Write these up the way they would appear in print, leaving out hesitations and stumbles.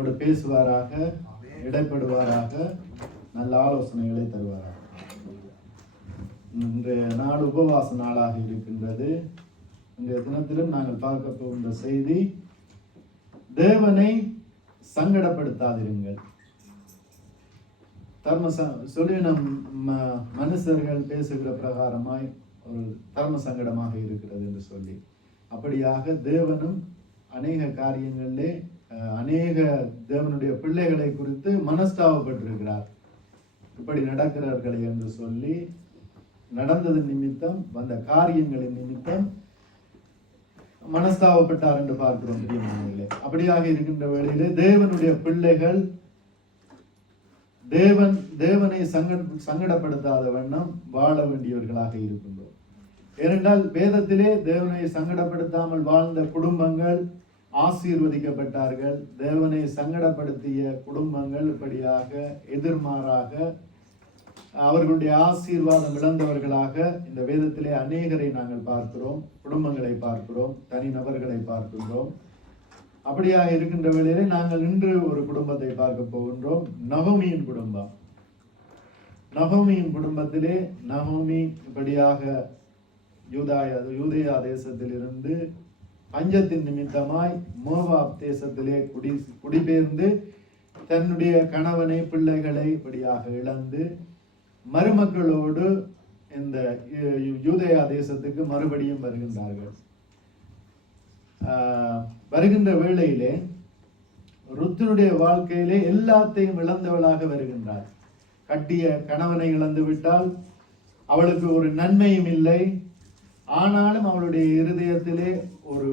எங்களோடு பேசுவாராக, இடைப்படுவாராக, நல்ல ஆலோசனைகளை தருவாராக. இன்றைய நாள் உபவாச நாளாக இருக்கின்றது. இன்றைய தினத்திலும் நாங்கள் பார்க்க போகின்ற செய்தி, தேவனை சங்கடப்படுத்தாதிருங்கள். சொல்லினம் மனுஷர்கள் பேசுகிற பிரகாரமாய் ஒரு தர்ம சங்கடமாக இருக்கிறது என்று சொல்லி, அப்படியாக தேவனும் அநேக காரியங்களிலே அநேக தேவனுடைய பிள்ளைகளை குறித்து மனஸ்தாபப்பட்டிருக்கிறார். இப்படி நடக்கிறார்கள் என்று சொல்லி, நடந்தது நிமித்தம், வந்த காரியங்களின் நிமித்தம் மனஸ்தாபப்பட்டார் என்று பார்க்கிறோம் பிரியமானவர்களே. அப்படியாக இருக்கின்ற வேளையிலே தேவனுடைய பிள்ளைகள் தேவனை சங்கடப்படுத்தாத வண்ணம் வாழ வேண்டியவர்களாக இருக்கின்றோம். ஏனென்றால் வேதத்திலே தேவனை சங்கடப்படுத்தாமல் வாழ்ந்த குடும்பங்கள் ஆசீர்வதிக்கப்பட்டார்கள். தேவனை சங்கடப்படுத்திய குடும்பங்கள் இப்படியாக எதிர்மாறாக அவர்களுடைய ஆசீர்வாதம் இழந்தவர்களாக இந்த வேதத்திலே அநேகரை நாங்கள் பார்க்கிறோம். குடும்பங்களை பார்க்கிறோம், தனிநபர்களை பார்க்கின்றோம். அப்படியாக இருக்கின்ற வேளையிலே நாங்கள் இன்று ஒரு குடும்பத்தை பார்க்க போகின்றோம். நகோமியின் குடும்பம். நகோமியின் குடும்பத்திலே நகோமி இப்படியாக யூதேயா தேசத்தில் இருந்து பஞ்சத்தின் நிமித்தமாய் மோவாப் தேசத்திலே குடிபெயர்ந்து தன்னுடைய கணவனை, பிள்ளைகளை இப்படியாக இழந்து மருமக்களோடு இந்த யூதேயா தேசத்துக்கு மறுபடியும் வருகின்றார்கள். வருகின்ற வேளையிலே ருத்தினுடைய வாழ்க்கையிலே எல்லாத்தையும் இழந்தவளாக வருகின்றார். கட்டிய கணவனை இழந்து விட்டால் அவளுக்கு ஒரு நன்மையும் இல்லை. ஆனாலும் அவளுடைய இருதயத்திலே ஒரு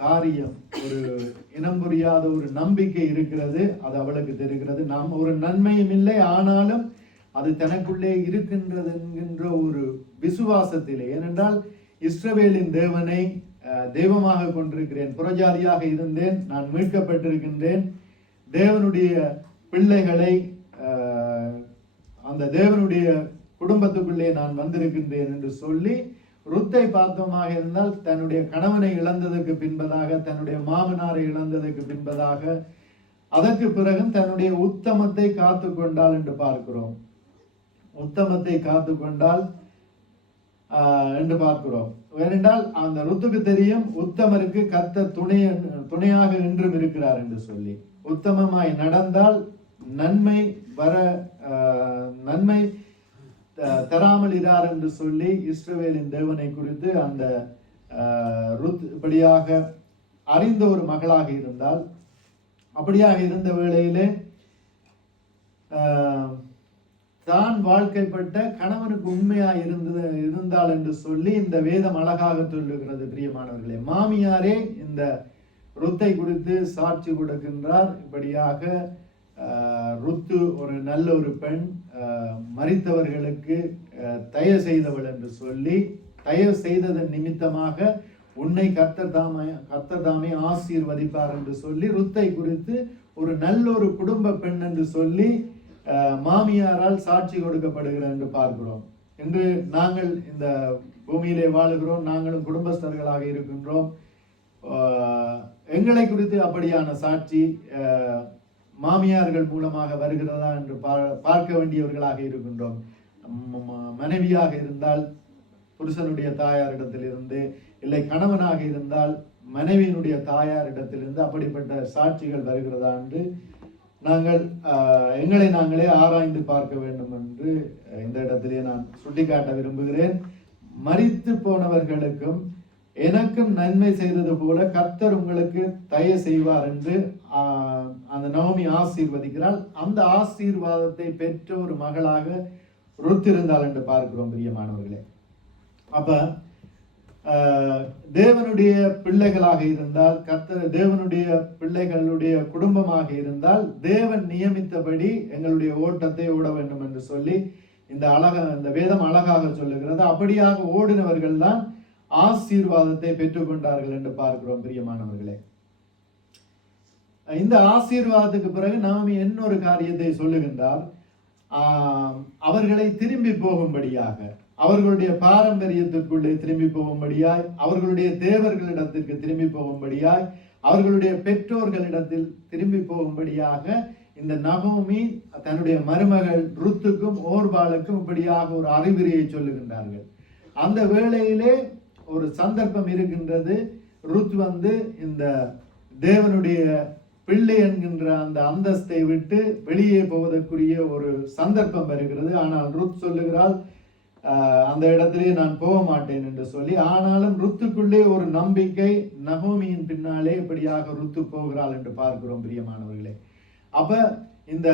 காரியம், ஒரு இனம் புரியாத ஒரு நம்பிக்கை இருக்கிறது. அது அவளுக்கு தெரிகிறது. நாம் ஒரு நன்மையும் இல்லை, ஆனாலும் அது தனக்குள்ளே இருக்கின்றது என்கின்ற ஒரு விசுவாசத்திலே. ஏனென்றால் இஸ்ரவேலின் தேவனை தெய்வமாக கொண்டிருக்கிறேன், புறஜாதியாக இருந்தேன், நான் மீட்கப்பட்டிருக்கின்றேன், தேவனுடைய பிள்ளைகளை அந்த தேவனுடைய குடும்பத்துக்குள்ளே நான் வந்திருக்கின்றேன் என்று சொல்லி, ருத்தை பார்த்தோமாக இருந்தால் தன்னுடைய கணவனை இழந்ததற்கு பின்பதாக, தன்னுடைய மாமனாரை இழந்ததற்கு பின்பதாக, அதற்கு பிறகு தன்னுடைய உத்தமத்தை காத்து கொண்டாள் என்று பார்க்கிறோம். உத்தமத்தை காத்து கொண்டால் என்று பார்க்கிறோம். ஏனென்றால் அந்த ருத்துக்கு தெரியும், உத்தமருக்கு கர்த்தர் துணையாக என்றும் இருக்கிறார் என்று சொல்லி. உத்தமமாய் நடந்தால் நன்மை தராமல் இரார் என்று சொல்லி இஸ்ரவேலின் தேவனை குறித்து அந்த ருத் இப்படியாக அறிந்த ஒரு மகளாக இருந்தால், அப்படியாக இருந்த வேளையிலே தான் வாழ்க்கைப்பட்ட கணவனுக்கு உண்மையா இருந்தாள் என்று சொல்லி இந்த வேதம் அழகாக சொல்லுகிறது. பிரியமானவர்களே, மாமியாரே இந்த ருத்தை குறித்து சாட்சி கொடுக்கின்றார். இப்படியாக ருத்து ஒரு நல்ல ஒரு பெண், மரித்தவர்களுக்கு தயவு செய்தவள் என்று சொல்லி, தயவு செய்ததன் நிமித்தமாக உன்னை கர்த்தர் தாமே ஆசீர்வதிப்பார் என்று சொல்லி ருத்தை குறித்து ஒரு நல்ல ஒரு குடும்ப பெண் என்று சொல்லி மாமியாரால் சாட்சி கொடுக்கப்படுகிறார் என்று பார்க்கிறோம். இன்று நாங்கள் இந்த பூமியிலே வாழுகிறோம், நாங்களும் குடும்பஸ்தர்களாக இருக்கின்றோம். எங்களை குறித்து அப்படியான சாட்சி மாமியார்கள் மூலமாக வருகிறதா என்று பார்க்க வேண்டியவர்களாக இருக்கின்றோம். மனைவியாக இருந்தால் புருஷனுடைய தாயாரிடத்திலிருந்து, இல்லை கணவனாக இருந்தால் மனைவியினுடைய தாயாரிடத்திலிருந்து அப்படிப்பட்ட சாட்சிகள் வருகிறதா என்று நாங்கள் எங்களை நாங்களே ஆராய்ந்து பார்க்க வேண்டும் என்று இந்த இடத்திலே நான் சுட்டிக்காட்ட விரும்புகிறேன். மரித்து போனவர்களுக்கும் எனக்கும் நன்மை செய்தது போல கர்த்தர் உங்களுக்கு தயவு செய்வார் என்று அந்த நகோமி ஆசீர்வதிக்கிறாள். அந்த ஆசீர்வாதத்தை பெற்ற ஒரு மகளாக ருத் இருந்தாள் என்று பார்க்கிறோம் பிரியமானவர்களே. அப்ப தேவனுடைய பிள்ளைகளாக இருந்தால், தேவனுடைய பிள்ளைகளுடைய குடும்பமாக இருந்தால், தேவன் நியமித்தபடி எங்களுடைய ஓட்டத்தை ஓட வேண்டும் என்று சொல்லி இந்த வேதம் அழகாக சொல்லுகிறது. அப்படியாக ஓடினவர்கள் தான் ஆசீர்வாதத்தை பெற்றுக்கொண்டார்கள் என்று பார்க்கிறோம் பிரியமானவர்களே. இந்த ஆசீர்வாதத்துக்கு பிறகு நாம் இன்னொரு காரியத்தை சொல்லுகின்றார். அவர்களை திரும்பி போகும்படியாக, அவர்களுடைய பாரம்பரியத்திற்குள்ளே திரும்பி போகும்படியாய், அவர்களுடைய தேவர்களிடத்திற்கு திரும்பி போகும்படியாய், அவர்களுடைய பெற்றோர்களிடத்தில் திரும்பி போகும்படியாக இந்த நகோமி தன்னுடைய மருமகள் ருத்துக்கும் ஓர்பாளுக்கும் இப்படியாக ஒரு அறிவுரையை சொல்லுகின்றார்கள். அந்த வேளையிலே ஒரு சந்தர்ப்பம் இருக்கின்றது. ருத் இந்த தேவனுடைய பிள்ளை என்கின்ற அந்த அந்தஸ்தை விட்டு வெளியே போவதற்குரிய ஒரு சந்தர்ப்பம் வருகிறது. ஆனால் ருத் சொல்லுகிறாள், அந்த இடத்திலே நான் போக மாட்டேன் என்று சொல்லி. ஆனாலும் ருத்துக்குள்ளே ஒரு நம்பிக்கை, நகோமியின் பின்னாலே இப்படியாக ருத்து போகிறாள் என்று பார்க்கிறோம் பிரியமானவர்களே. அப்ப இந்த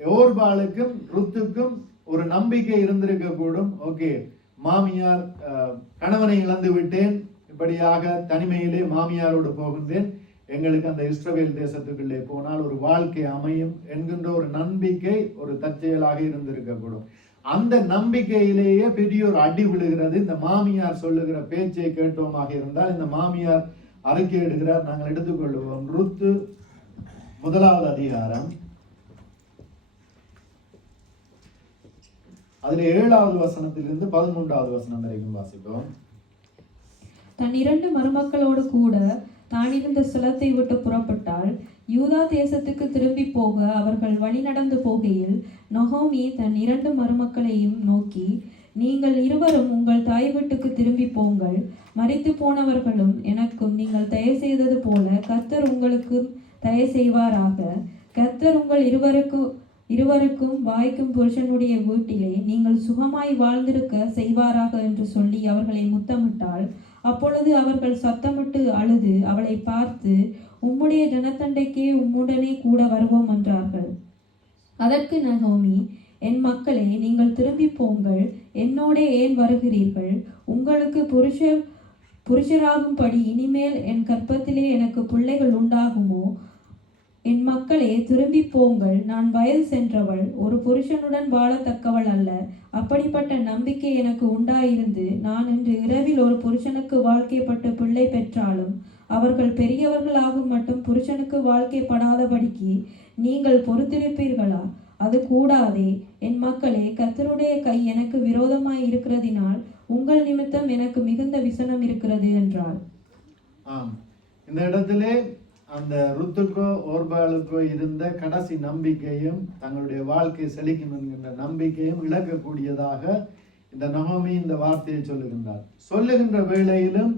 ஓர்பாளுக்கும் ருத்துக்கும் ஒரு நம்பிக்கை இருந்திருக்க கூடும். ஓகே, மாமியார் கணவனை இழந்து விட்டேன், இப்படியாக தனிமையிலே மாமியாரோடு போகின்றேன், எங்களுக்கு அந்த இஸ்ரவேல் தேசத்துக்குள்ளே போனால் ஒரு வாழ்க்கை அமையும் என்கின்ற ஒரு நம்பிக்கை ஒரு தற்செயலாக இருந்திருக்க கூடும். அந்த நம்பிக்கையிலேயே பெரிய ஒரு அடி விழுகிறது. இந்த மாமியார் சொல்லுகிற பேச்சை கேட்டோமாக இருந்தால் இந்த மாமியார் அறிக்கை எடுக்கிறார். நாங்கள் எடுத்துக்கொள்வோம் ருத்து 1வது அதிகாரம், அதுல 7வது வசனத்திலிருந்து 13வது வசனம் வரைக்கும் வாசிப்போம். தன் 2 மருமக்களோடு கூட தான் இருந்த ஸ்தலத்தை விட்டு புறப்பட்டால் யூதா தேசத்துக்கு திரும்பி போக அவர்கள் வழி நடந்து போகையில் நகோமி தன் 2 மருமக்களையும் நோக்கி, நீங்கள் இருவரும் உங்கள் தாய் வீட்டுக்கு திரும்பி போங்கள். மரித்து போனவர்களும் எனக்கும் நீங்கள் தயவு செய்தது போல கர்த்தர் உங்களுக்கும் தயவு செய்வாராக. கர்த்தர் உங்கள் இருவருக்கும் வாய்க்கும் புருஷனுடைய வீட்டிலே நீங்கள் சுகமாய் வாழ்ந்திருக்க செய்வாராக என்று சொல்லி அவர்களை முத்தமிட்டாள். அப்பொழுது அவர்கள் சத்தமிட்டு அழுது அவளை பார்த்து, உம்முடைய ஜனத்தண்டைக்கே உம்முடனே கூட வருவோம் என்றார்கள். அதற்கு நகோமி, என் மக்களே, நீங்கள் திரும்பி போங்கள், என்னோடே ஏன் வருகிறீர்கள்? உங்களுக்கு புருஷராகும்படி இனிமேல் என் கற்பத்திலே எனக்கு பிள்ளைகள் உண்டாகுமோ? என் மக்களே, திரும்பி போங்கள், நான் வயது சென்றவள், ஒரு புருஷனுடன் வாழத்தக்கவள் அல்ல. அப்படிப்பட்ட நம்பிக்கை எனக்கு உண்டாயிருந்து நான் இன்று இரவில் ஒரு புருஷனுக்கு வாழ்க்கைப்பட்டு பிள்ளை பெற்றாலும் அவர்கள் பெரியவர்கள் ஆகும் மட்டும் புருஷனுக்கு வாழ்க்கைப்படாதபடிக்கு நீங்கள் பொறுத்திருப்பீர்களா? அது கூடாதே. என் மக்களே, கர்த்தருடைய கை எனக்கு விரோதமாய் இருக்கிறதினால் உங்கள் நிமித்தம் எனக்கு மிகுந்த விசனம் இருக்கிறது என்றாள். இந்த இடத்திலே அந்த ருத்துக்கோ ஓர்பாளுக்கோ இருந்த கடைசி நம்பிக்கையும் தங்களுடைய வாழ்க்கை செழிக்கும் என்கின்ற நம்பிக்கையும் இழக்கக்கூடியதாக இந்த நகோமி இந்த வார்த்தையை சொல்லுகின்ற வேளையிலும்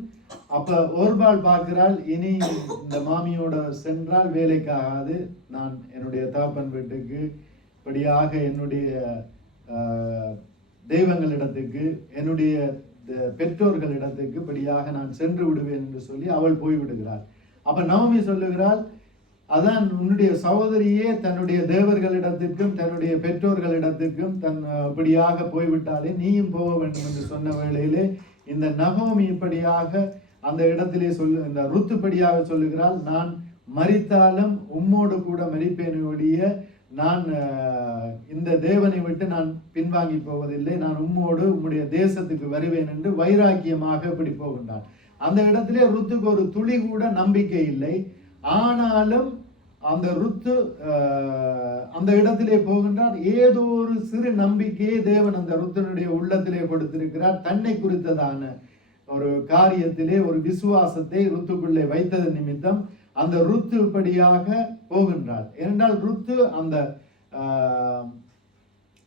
அப்ப ஓர்பாள் பார்க்கிறாள், இனி இந்த மாமியோட சென்றால் வேலைக்காகாது, நான் என்னுடைய தகப்பன் வீட்டுக்கு இப்படியாக என்னுடைய தெய்வங்களிடத்துக்கு என்னுடைய பெற்றோர்களிடத்துக்கு இப்படியாக நான் சென்று விடுவேன் என்று சொல்லி அவள் போய்விடுகிறாள். அப்ப நவமி சொல்லுகிறாள், அதான் உன்னுடைய சகோதரியே தன்னுடைய தேவர்களிடத்திற்கும் தன்னுடைய பெற்றோர்களிடத்திற்கும் இப்படியாக போய்விட்டாலே நீயும் போக வேண்டும் என்று சொன்ன வேளையிலே இந்த நகோமி இப்படியாக அந்த இடத்திலே இந்த ருத்துப்படியாக சொல்லுகிறாள், நான் மரித்தாலும் உம்மோடு கூட மரிப்பேன் ஒழிய நான் இந்த தேவனை விட்டு நான் பின்வாங்கி போவதில்லை, நான் உம்மோடு உம்முடைய தேசத்துக்கு வருவேன் என்று வைராக்கியமாக இப்படி போகின்றான். அந்த இடத்திலே ருத்துக்கு ஒரு துளி கூட நம்பிக்கை இல்லை. ஆனாலும் அந்த ருத்து அந்த இடத்திலே போகின்றார். ஏதோ ஒரு சிறு நம்பிக்கையை தேவன் அந்த ருத்தனுடைய உள்ளத்திலே கொடுத்திருக்கிறார். தன்னை குறித்ததான ஒரு காரியத்திலே ஒரு விசுவாசத்தை ருத்துக்குள்ளே வைத்தது நிமித்தம் அந்த ருத்து இப்படியாக போகின்றார். ஏனென்றால் ருத்து அந்த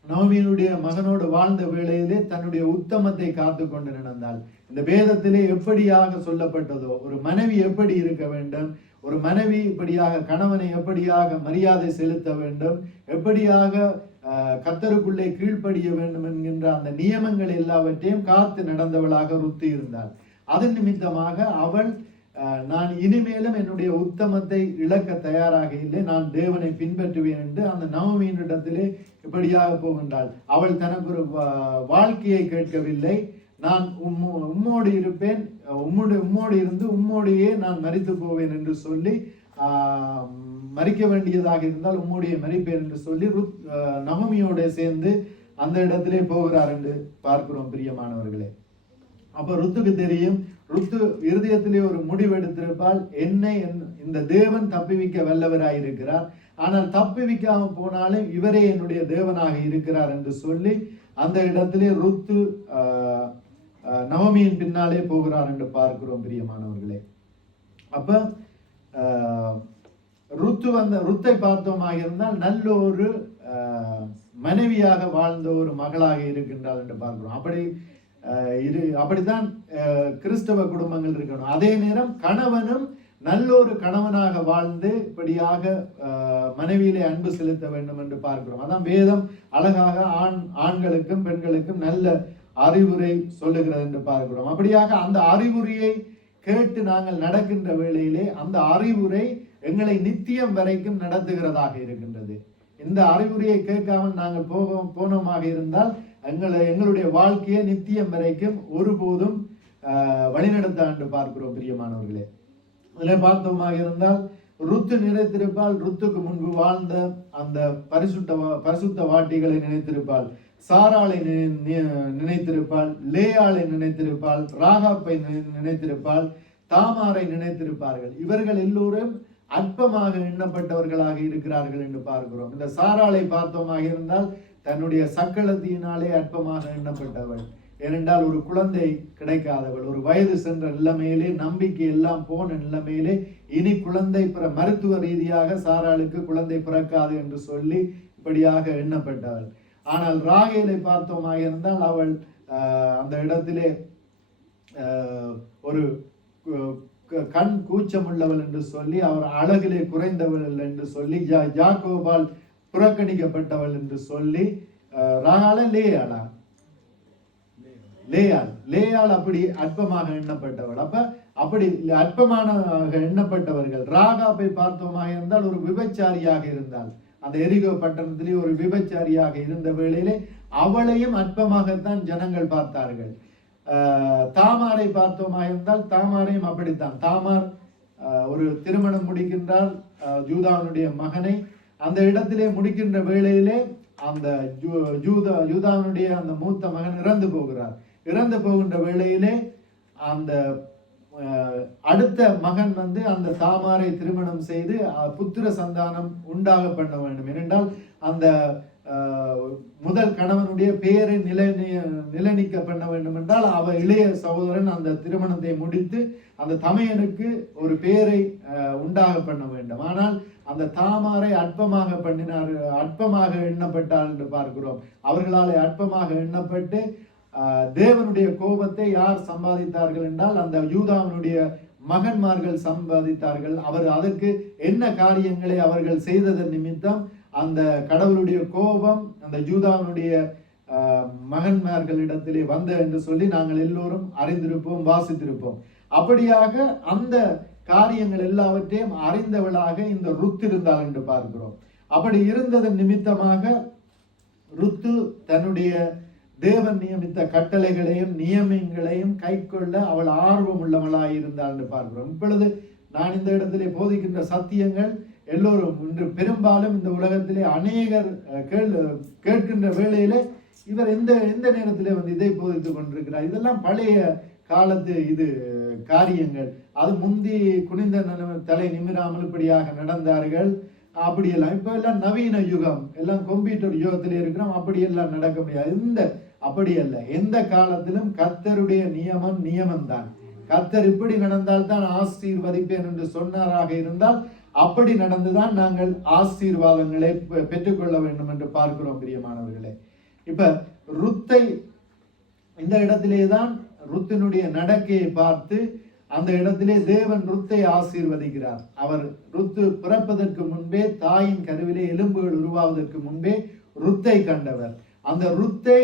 நவமியினுடைய மகனோடு வாழ்ந்த வேளையிலே தன்னுடைய உத்தமத்தை காத்து கொண்டு நடந்தாள். இந்த வேதத்திலே எப்படியாக சொல்லப்பட்டதோ ஒரு மனைவி எப்படி இருக்க வேண்டும், ஒரு மனைவி இப்படியாக கணவனை எப்படியாக மரியாதை செலுத்த வேண்டும், எப்படியாக கர்த்தருக்குள்ளே கீழ்ப்படிய வேண்டும் என்கின்ற அந்த நியமங்கள் எல்லாவற்றையும் காத்து நடந்தவளாக ருத்து இருந்தாள். அதன் நிமித்தமாக அவள் நான் இனிமேலும் என்னுடைய உத்தமத்தை இழக்க தயாராக இல்லை, நான் தேவனை பின்பற்றுவேன் என்று அந்த நவமியினிடத்திலே இப்படியாக போகின்றாள். அவள் தனக்கு ஒரு வாழ்க்கையை கேட்கவில்லை. நான் உம்மோடு இருப்பேன், உம்மோடு இருந்து உம்மோடையே நான் மரித்து போவேன் என்று சொல்லி மரிக்க வேண்டியதாக இருந்தால் உம்மோடைய மரிப்பேன் என்று சொல்லி நவமியோட சேர்ந்து அந்த இடத்திலே போகிறார் என்று பார்க்கிறோம் பிரியமானவர்களே. அப்ப ருத்துக்கு தெரியும், ருத்து இருதயத்திலே ஒரு முடிவெடுத்திருப்பால், என்னை இந்த தேவன் தப்பிவிக்க வல்லவராயிருக்கிறார், ஆனால் தப்பிவிக்காம போனாலும் இவரே என்னுடைய தேவனாக இருக்கிறார் என்று சொல்லி அந்த இடத்திலே ருத்து நவமியின் பின்னாலே போகிறார் என்று பார்க்கிறோம் பிரியமானவர்களே. அப்ப ருத்தை பார்த்தோமாக இருந்தால் நல்ல ஒரு மனைவியாக வாழ்ந்த ஒரு மகளாக இருக்கின்றாள் என்று பார்க்கிறோம். அப்படித்தான் கிறிஸ்தவ குடும்பங்கள் இருக்கணும். அதே நேரம் கணவனும் நல்ல ஒரு கணவனாக வாழ்ந்து இப்படியாக மனைவியிலே அன்பு செலுத்த வேண்டும் என்று பார்க்கிறோம். அதான் வேதம் அழகாக ஆண்களுக்கும் பெண்களுக்கும் நல்ல அறிவுரை சொல்லுகிறது என்று பார்க்கிறோம். அப்படியாக அந்த அறிவுரையை கேட்டு நாங்கள் நடக்கின்ற வேளையிலே அந்த அறிவுரை எங்களை நித்தியம் வரைக்கும் நடத்துகிறதாக இருக்கின்றது. இந்த அறிவுரையை கேட்காமல் நாங்கள் போனோமாக இருந்தால் எங்களுடைய வாழ்க்கையை நித்தியம் வரைக்கும் ஒருபோதும் வழிநடத்த என்று பார்க்கிறோம். பிரியமானவர்களே, அதில் பார்த்தோமாக இருந்தால் ருத்து நினைத்திருப்பாள். ருத்துக்கு முன்பு வாழ்ந்த அந்த பரிசுத்த வாட்டிகளை நினைத்திருப்பாள். சாராளை நினைத்திருப்பாள். லேயாளை நினைத்திருப்பாள். ராகாப்பை நினைத்திருப்பாள். தாமாரை நினைத்திருப்பார்கள். இவர்கள் எல்லோரும் அற்பமாக எண்ணப்பட்டவர்களாக இருக்கிறார்கள் என்று பார்க்கிறோம். இந்த சாராளை பார்த்தோமாக இருந்தால் தன்னுடைய சக்களத்தினாலே அற்பமாக எண்ணப்பட்டவள். ஏனென்றால் ஒரு குழந்தை கிடைக்காதவள், ஒரு வயது சென்ற நிலைமையிலே, நம்பிக்கை எல்லாம் போன நிலைமையிலே, இனி குழந்தை மருத்துவ ரீதியாக சாராளுக்கு குழந்தை பிறக்காது என்று சொல்லி இப்படியாக எண்ணப்பட்டவள். ஆனால் ராகேலை பார்த்தோமாக இருந்தால் அவள் அந்த இடத்திலே ஒரு கண் கூச்சமுள்ளவள் என்று சொல்லி, அவர் அழகிலே குறைந்தவள் என்று சொல்லி, யாக்கோபால் புறக்கணிக்கப்பட்டவள் என்று சொல்லி, ராகால லேயாள் அப்படி அற்பமாக எண்ணப்பட்டவள். அப்படி அற்பமாக எண்ணப்பட்டவர்கள். ராகாப்பை பார்த்தோமாக இருந்தால் ஒரு விபச்சாரியாக இருந்தாள். அந்த எரிகோ பட்டணத்திலே ஒரு விபச்சாரியாக இருந்த வேளையிலே அவளையும் அற்பமாகத்தான் ஜனங்கள் பார்த்தார்கள். தாமாரை பார்த்தோமாக இருந்தால் தாமாரையும் அப்படித்தான். தாமார் ஒரு திருமணம் முடிக்கின்றார் யூதாவினுடைய மகனை. அந்த இடத்திலே முடிக்கின்ற வேளையிலே அந்த யூதாவினுடைய அந்த மூத்த மகன் இறந்து போகிறார். இறந்து போகின்ற வேளையிலே அந்த அடுத்த மகன் அந்த தாமாரை திருமணம் செய்து புத்திர சந்தானம் உண்டாக பண்ண வேண்டும். ஏனென்றால் அந்த முதல் கணவனுடைய பெயரை நிலநிக்க பண்ண வேண்டும் என்றால் அவர் இளைய சகோதரன் அந்த திருமணத்தை முடித்து அந்த தமையனுக்கு ஒரு பெயரை உண்டாக பண்ண வேண்டும். ஆனால் அந்த தாமாரை அற்பமாக பண்ணினார், அற்பமாக எண்ணப்பட்டார் என்று பார்க்கிறோம். அவர்களாலே அற்பமாக எண்ணப்பட்டு தேவனுடைய கோபத்தை யார் சம்பாதித்தார்கள் என்றால் அந்த யூதாவினுடைய மகன்மார்கள் சம்பாதித்தார்கள். அவர் அதற்கு என்ன காரியங்களை அவர்கள் செய்ததன் நிமித்தம் அந்த கடவுளுடைய கோபம் அந்த யூதாவினுடைய மகன்மார்களிடத்திலே வந்த என்று சொல்லி நாங்கள் எல்லோரும் அறிந்திருப்போம், வாசித்திருப்போம். அப்படியாக அந்த காரியங்கள் எல்லாவற்றையும் அறிந்தவளாக இந்த ருத்து இருந்தாள் என்று பார்க்கிறோம். அப்படி இருந்ததன் நிமித்தமாக ருத்து தன்னுடைய தேவன் நியமித்த கட்டளைகளையும் நியமங்களையும் கை கொள்ள அவள் ஆர்வம் உள்ளவளாய் இருந்தாள் என்று பார்க்கிறோம். இப்பொழுது நான் இந்த இடத்திலே போதிக்கின்ற சத்தியங்கள் எல்லோரும் இன்று பெரும்பாலும் இந்த உலகத்திலே அநேகர் கேட்கின்ற வேளையிலே இவர் எந்த நேரத்திலே இதை போதித்துக் கொண்டிருக்கிறார். இதெல்லாம் பழைய காலத்து இது காரியங்கள். அது முந்தி குனிந்த தலை நிமிராமல் இப்படியாக நடந்தார்கள். அப்படியெல்லாம் இப்ப எல்லாம் நவீன யுகம், எல்லாம் கம்ப்யூட்டர் யுகத்திலே இருக்கிறோம். அப்படியெல்லாம் நடக்க முடியாது. அப்படி அல்ல. எந்த காலத்திலும் கர்த்தருடைய நியமம் தான். கர்த்தர் இப்படி நடந்தால்தான் ஆசீர்வதிப்பேன் என்று சொன்னாராக இருந்தால் அப்படி நடந்துதான் நாங்கள் ஆசீர்வாதங்களை பெற்றுக்கொள்ள வேண்டும் என்று பார்க்கிறோம். பிரியமானவர்களே, இப்ப ருத்தை இந்த இடத்திலேதான் ருத்தினுடைய நடக்கையை பார்த்து அந்த இடத்திலே தேவன் ருத்தை ஆசீர்வதிக்கிறார். அவர் ருத்து பிறப்பதற்கு முன்பே தாயின் கருவிலே எலும்புகள் உருவாவதற்கு முன்பே ருத்தை கண்டவர். அந்த ருத்தை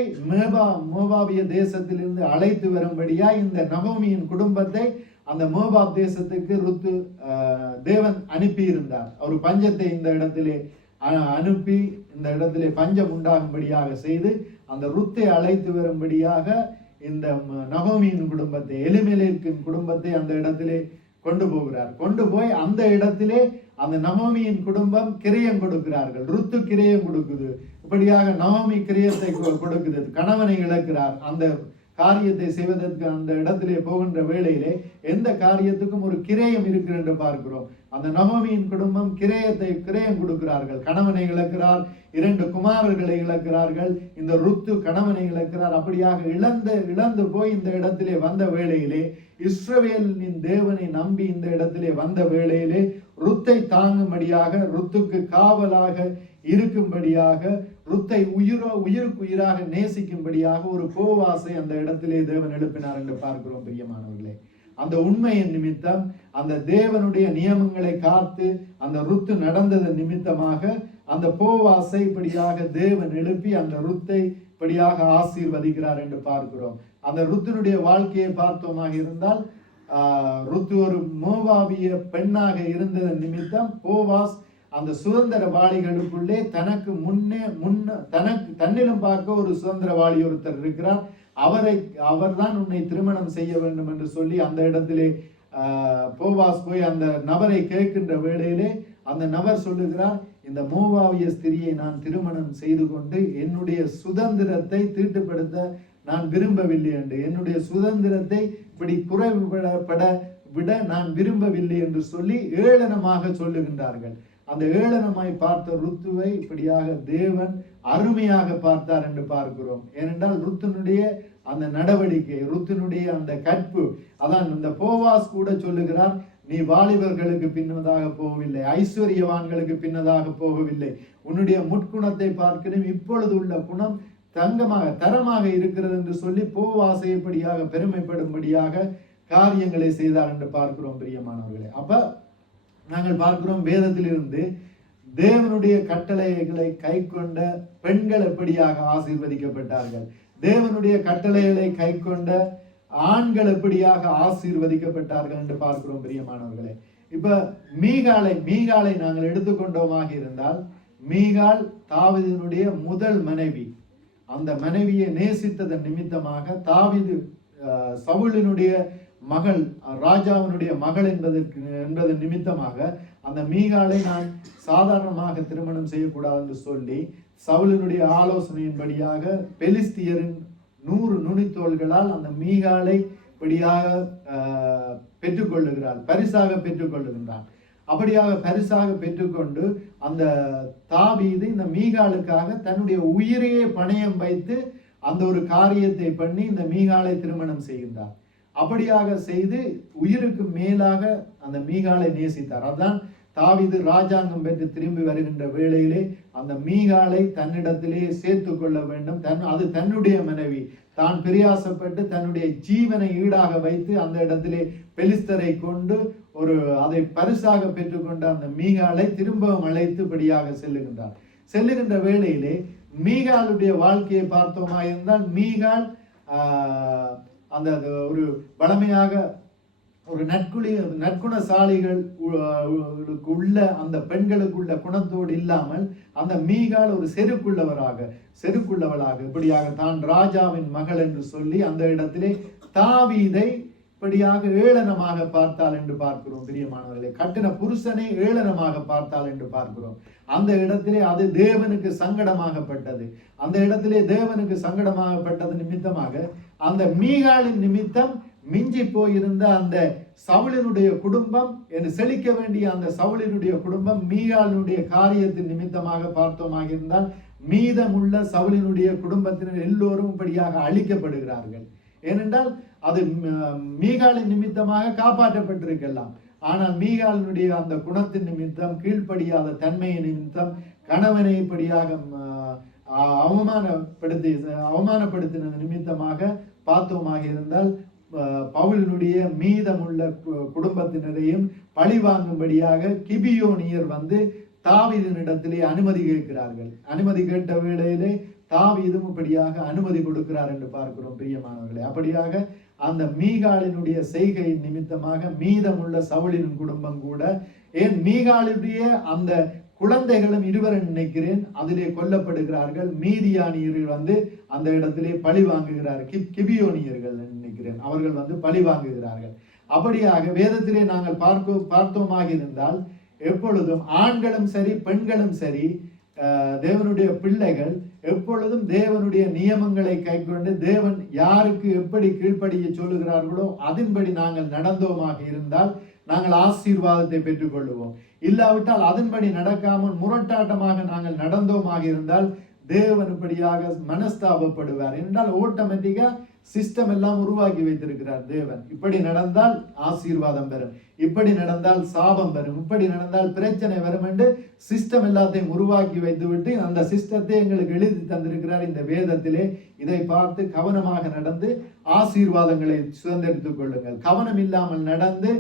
மோவாபிய தேசத்திலிருந்து அழைத்து வரும்படியா இந்த நகோமியின் குடும்பத்தை அந்த மோவாப் தேசத்துக்கு ருத்து தேவன் அனுப்பி இருந்தார். அவர் பஞ்சத்தை இந்த இடத்திலே அனுப்பி இந்த இடத்திலே பஞ்சம் உண்டாகும்படியாக செய்து அந்த ருத்தை அழைத்து வரும்படியாக இந்த நகோமியின் குடும்பத்தை, எலிமெலேக்கின் குடும்பத்தை அந்த இடத்திலே கொண்டு போகிறார். கொண்டு போய் அந்த இடத்திலே அந்த நகோமியின் குடும்பம் கிரயம் கொடுக்கிறார்கள். ருத்து கிரயம் கொடுக்குது. இப்படியாக நகோமி கிரியத்தை கொடுக்குது. கணவனை இழக்கிறார். அந்த காரியத்தை செய்வதற்கு அந்த இடத்திலே போகின்ற வேளையிலே எந்த காரியத்துக்கும் ஒரு கிரயம் இருக்கு என்று பார்க்கிறோம். அந்த நகோமியின் குடும்பம் கிரயம் கொடுக்கிறார்கள். கணவனை இழக்கிறார், 2 குமாரர்களை இழக்கிறார்கள். இந்த ருத்து கணவனை இழக்கிறார். அப்படியாக இழந்து போய் இந்த இடத்திலே வந்த வேளையிலே, இஸ்ரவேலின் தேவனை நம்பி இந்த இடத்திலே வந்த வேளையிலே, ருத்தை தாங்கும்படியாக, ருத்துக்கு காவலாக இருக்கும்படியாக, ருத்தை உயிருக்கு உயிராக நேசிக்கும்படியாக ஒரு போவாசை அந்த இடத்திலே தேவன் எழுப்பினார் என்று பார்க்கிறோம். பிரியமானவர்களே, அந்த உண்மையின் நிமித்தம், அந்த தேவனுடைய நியமங்களை காத்து அந்த ருத்து நடந்தது நிமித்தமாக அந்த போவாசை இப்படியாக தேவன் எழுப்பி அந்த ருத்தை இப்படியாக ஆசீர்வதிக்கிறார் என்று பார்க்கிறோம். அந்த ருத்தினுடைய வாழ்க்கையை பார்த்தோமாக இருந்தால், ருத்து ஒரு மோவாபிய பெண்ணாக இருந்தது நிமித்தம் போவாஸ் அந்த சுதந்திரவாளிகளுக்குள்ளே தனக்கு தன்னிலும் பார்க்க ஒரு சுதந்திரவாளி ஒருத்தர் இருக்கிறார், அவர்தான் உன்னை திருமணம் செய்ய வேண்டும் என்று சொல்லி அந்த இடத்திலே போவாஸ் போய் அந்த நபரை கேட்கின்ற வேளையிலே அந்த நபர் சொல்லுகிறார், இந்த மோவாவிய ஸ்திரியை நான் திருமணம் செய்து கொண்டு என்னுடைய சுதந்திரத்தை தீட்டுப்படுத்த நான் விரும்பவில்லை என்று, என்னுடைய சுதந்திரத்தை இப்படி குறைபட விட நான் விரும்பவில்லை என்று சொல்லி ஏளனமாக சொல்லுகின்றார்கள். அந்த ஏளனமாய் பார்த்த ருத்துவை இப்படியாக தேவன் அருமையாக பார்த்தார் என்று பார்க்கிறோம். ஏனென்றால் ருத்தினுடைய அந்த நடவடிக்கை, ருத்தினுடைய அந்த கற்பு, அதான் இந்த போவாஸ் கூட சொல்லுகிறார், நீ வாலிபர்களுக்கு பின்னதாக போகவில்லை, ஐஸ்வர்யவான்களுக்கு பின்னதாக போகவில்லை, உன்னுடைய முற்குணத்தை பார்க்கிறேன், இப்பொழுது உள்ள குணம் தரமாக இருக்கிறது என்று சொல்லி போவாசை இப்படியாக பெருமைப்படும்படியாக காரியங்களை செய்தார் என்று பார்க்கிறோம். பிரியமானவர்களே, அப்ப நாங்கள் பார்க்கிறோம் வேதத்திலிருந்து தேவனுடைய கட்டளைகளை கை கொண்ட பெண்கள் எப்படியாக ஆசீர்வதிக்கப்பட்டார்கள், தேவனுடைய கட்டளைகளை கை கொண்ட ஆண்கள் எப்படியாக ஆசீர்வதிக்கப்பட்டார்கள் என்று பார்க்கிறோம். பிரியமானவர்களே, இப்ப மீகாலை நாங்கள் எடுத்துக்கொண்டோமாக இருந்தால், மீகால் தாவீதினுடைய முதல் மனைவி. அந்த மனைவியை நேசித்ததன் நிமித்தமாக தாவீது சவுலினுடைய மகள், ராஜாவினுடைய மகள் என்பதன் நிமித்தமாக அந்த மீகாலை நான் சாதாரணமாக திருமணம் செய்யக்கூடாது என்று சொல்லி சவுலினுடைய ஆலோசனையின்படியாக பெலிஸ்தியரின் 100 நுனித்தோள்களால் அந்த மீகாலை இப்படியாக பெற்றுக்கொள்ளுகிறார், பரிசாக பெற்றுக்கொள்ளுகின்றான். அப்படியாக பரிசாக பெற்றுக்கொண்டு அந்த தாவீது இந்த மீகாலுக்காக தன்னுடைய உயிரையே பணயம் வைத்து அந்த ஒரு காரியத்தை பண்ணி இந்த மீகாலை திருமணம் செய்கின்றார். அப்படியாக செய்து உயிருக்கு மேலாக அந்த மீகாலை நேசித்தார். அதான் தாவீது ராஜாங்கம் பெற்று திரும்பி வருகின்ற வேளையிலே அந்த மீகாலை தன்னிடத்திலே சேர்த்து கொள்ள வேண்டும். அது தன்னுடைய மனைவி, தான் பிரயாசப்பட்டு தன்னுடைய ஜீவனை ஈடாக வைத்து அந்த இடத்திலே பெலிஸ்தரை கொண்டு அதை பரிசாக பெற்றுக்கொண்ட அந்த மீகாலை திரும்பவும் அழைத்துபடியாக செல்லுகின்ற வேளையிலே மீகாலுடைய வாழ்க்கையை பார்த்தோமா இருந்தால், மீகால் அந்த ஒரு வளமையாக ஒரு நற்குணசாலிகள் உள்ள அந்த பெண்களுக்குள்ள குணத்தோடு இல்லாமல் அந்த மீகால் ஒரு செருக்குள்ளவளாக இப்படியாக தான் ராஜாவின் மகள் என்று சொல்லி அந்த இடத்திலே தாவீதை இப்படியாக ஏளனமாக பார்த்தாள் என்று பார்க்கிறோம். பிரியமானவர்களே, கட்டின புருஷனை ஏளனமாக பார்த்தாள் என்று பார்க்கிறோம். அந்த இடத்திலே அது தேவனுக்கு சங்கடமாகப்பட்டது. அந்த இடத்திலே தேவனுக்கு சங்கடமாகப்பட்டது நிமித்தமாக அந்த மீகாலின் நிமித்தம் மிஞ்சி போயிருந்த அந்த சவுலினுடைய குடும்பம் என்று செழிக்க வேண்டிய அந்த சவுலினுடைய குடும்பம் மீகாலினுடைய காரியத்தின் நிமித்தமாக பார்த்தோமாக இருந்தால் மீதமுள்ள சவுலினுடைய குடும்பத்தினர் எல்லோரும் இப்படியாக அழிக்கப்படுகிறார்கள். ஏனென்றால் அது மீகாலின் நிமித்தமாக காப்பாற்றப்பட்டிருக்கலாம். ஆனால் மீகாலினுடைய அந்த குணத்தின் நிமித்தம், கீழ்ப்படியாத தன்மையின் நிமித்தம் கணவனை இப்படியாக அவமானப்படுத்தினது நிமித்தமாக பார்த்தோமாக இருந்தால் பவுலினுடைய மீதமுள்ள குடும்பத்தினரையும் பழி வாங்கும்படியாக கிபியோனியர் வந்து தாவீதினிடத்திலே அனுமதி கேட்கிறார்கள். அனுமதி கேட்ட வேளையிலே தாவீதும் இப்படியாக அனுமதி கொடுக்கிறார் என்று பார்க்கிறோம். பிரியமானவர்களே, அப்படியாக அந்த மீகாலினுடைய செய்கையின் நிமித்தமாக மீதமுள்ள சவுலின் குடும்பம் கூட, ஏன் மீகாலுடைய அந்த குழந்தைகளும் இருவரை நினைக்கிறேன் அதிலே கொல்லப்படுகிறார்கள். மீதியானியர்கள் வந்து அந்த இடத்திலே பழி வாங்குகிறார்கள். கிபியோனியர்கள் நினைக்கிறேன் அவர்கள் வந்து பழி வாங்குகிறார்கள். அப்படியாக வேதத்திலே நாங்கள் பார்த்தோமாக இருந்தால் எப்பொழுதும் ஆண்களும் சரி பெண்களும் சரி தேவனுடைய பிள்ளைகள் எப்பொழுதும் தேவனுடைய நியமங்களை கைக்கொண்டு தேவன் யாருக்கு எப்படி கீழ்ப்படிய சொல்லுகிறார்களோ அதன்படி நாங்கள் நடந்தோமாக இருந்தால் நாங்கள் ஆசீர்வாதத்தை பெற்றுக்கொள்ளுவோம். இல்லாவிட்டால் அதன்படி நடக்காமல் முரட்டாட்டமாக நாங்கள் நடந்தோமாக இருந்தால் தேவன் இப்படியாக மனஸ்தாபப்படுவார். என்றால் ஆட்டோமேட்டிக்கா சிஸ்டம் எல்லாம் உருவாக்கி வைத்திருக்கிறார் தேவன். இப்படி நடந்தால் ஆசீர்வாதம் பெறும், இப்படி நடந்தால் சாபம் பெறும், இப்படி நடந்தால் பிரச்சனை வரும் என்று சிஸ்டம் எல்லாத்தையும் உருவாக்கி வைத்துவிட்டு அந்த சிஸ்டத்தை எங்களுக்கு எழுதி தந்திருக்கிறார் இந்த வேதத்திலே. இதை பார்த்து கவனமாக நடந்து ஆசீர்வாதங்களை சுதந்திரித்துக் கொள்ளுங்கள். கவனம் இல்லாமல் நடந்து